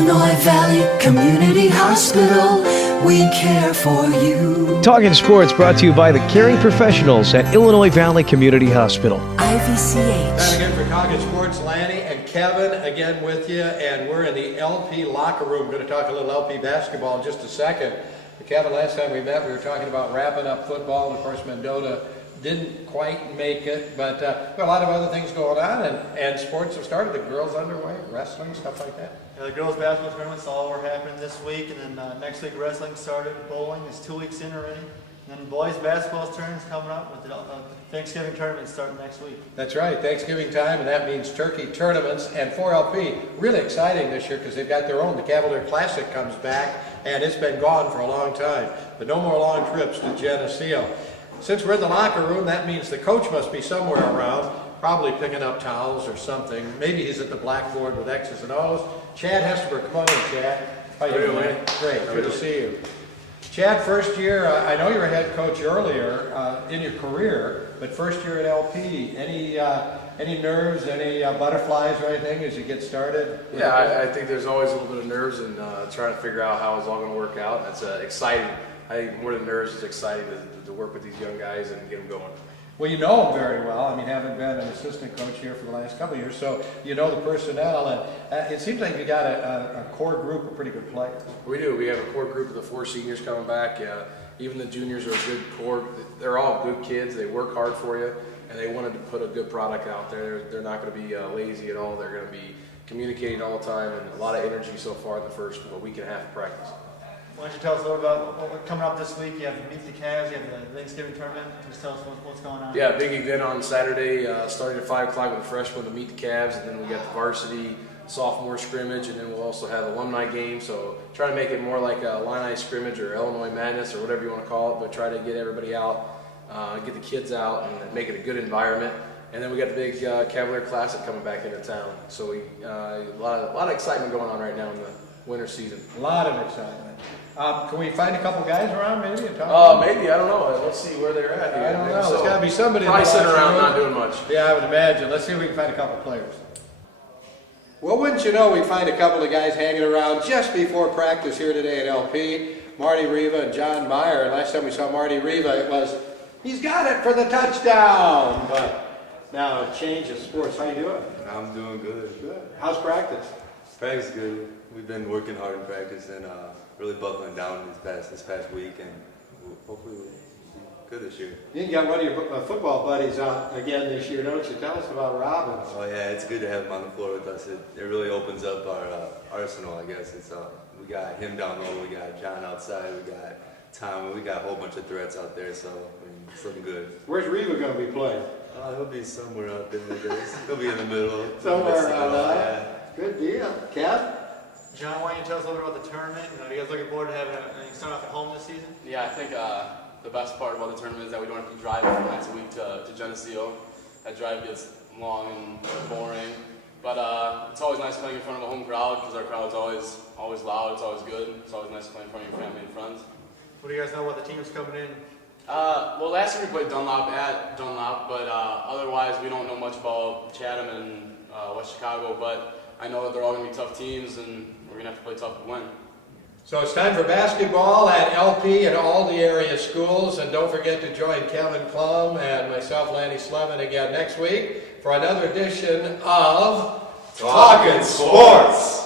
Illinois Valley Community Hospital, we care for you. Talkin Sports brought to you by the caring professionals at Illinois Valley Community Hospital. IVCH. Time again for Talkin Sports. Lanny and Kevin again with you, and we're in the LP locker room. We're going to talk a little LP basketball in just a second. But Kevin, last time we met, we were talking about wrapping up football, and of course Mendota didn't quite make it, but got a lot of other things going on, and sports have started. The girls underway, wrestling, stuff like that. Yeah, the girls' basketball tournaments all were happening this week, and then next week wrestling started. Bowling is 2 weeks in already. And then boys' basketball's tournament's coming up with the Thanksgiving tournament starting next week. That's right, Thanksgiving time, and that means turkey tournaments. And 4LP, really exciting this year because they've got their own. The Cavalier Classic comes back, and it's been gone for a long time. But no more long trips to Geneseo. Since we're in the locker room, that means the coach must be somewhere around, probably picking up towels or something. Maybe he's at the blackboard with X's and O's. Chad Hesterberg, come on in, Chad. How you doing, man? Great, good to see you. Chad, first year, I know you were head coach earlier in your career, but first year at LP, any nerves, any butterflies or anything as you get started? Yeah, I think there's always a little bit of nerves and trying to figure out how it's all going to work out. That's exciting. I think more than nerves, it's exciting to work with these young guys and get them going. Well, you know them very well. I mean, having been an assistant coach here for the last couple of years, so you know the personnel, and it seems like you got a core group of pretty good players. We do. We have a core group of the 4 seniors coming back. Even the juniors are a good core. They're all good kids. They work hard for you, and they wanted to put a good product out there. They're not going to be lazy at all. They're going to be communicating all the time, and a lot of energy so far in the first week and a half of practice. Why don't you tell us a little about what's coming up this week? You have Meet the Cavs, you have the Thanksgiving tournament. Just tell us what's going on. Yeah, big event on Saturday, starting at 5 o'clock with the freshmen to meet the Cavs, and then we got the varsity sophomore scrimmage, and then we'll also have alumni game. So try to make it more like a Lanny scrimmage or Illinois Madness or whatever you want to call it, but try to get everybody out, get the kids out, and make it a good environment. And then we got the big Cavalier Classic coming back into town. So a lot of excitement going on right now in the winter season. A lot of excitement. Can we find a couple guys around maybe and talk? Maybe, I don't know. Let's see where they're at here. I don't know. There's got to be somebody probably sitting around room. not doing much. Yeah, I would imagine. Let's see if we can find a couple players. Well, wouldn't you know, we find a couple of guys hanging around just before practice here today at LP. Marty Riva and John Meyer. And last time we saw Marty Riva, it was, he's got it for the touchdown. But now a change of sports. How you doing? I'm doing good. Good. How's practice? Practice good. We've been working hard in practice and really buckling down this past week, and hopefully we'll be good this year. You got one of your football buddies out again this year, don't you? Tell us about Robbins. Oh yeah, it's good to have him on the floor with us. It really opens up our arsenal, I guess. We got him down low, we got John outside, we got Tom, we got a whole bunch of threats out there, so it's looking good. Where's Riva going to be playing? He'll be somewhere out there, I guess. He'll be in the middle. Somewhere around yeah. that. Good deal. Kev? John, why don't you tell us a little bit about the tournament? Are you guys looking forward to having start off at home this season? Yeah, I think the best part about the tournament is that we don't have to drive 4 nights a week to Geneseo. That drive gets long and boring, but it's always nice playing in front of a home crowd because our crowd's always loud. It's always good. It's always nice playing in front of your family and friends. What do you guys know about the teams coming in? Well, last year we played Dunlop at Dunlop, but otherwise we don't know much about Chatham and West Chicago, but I know that they're all going to be tough teams, and we're going to have to play tough to win. So it's time for basketball at LP and all the area schools, and don't forget to join Kevin Chlum and myself, Lanny Slevin, again next week for another edition of Talkin Sports.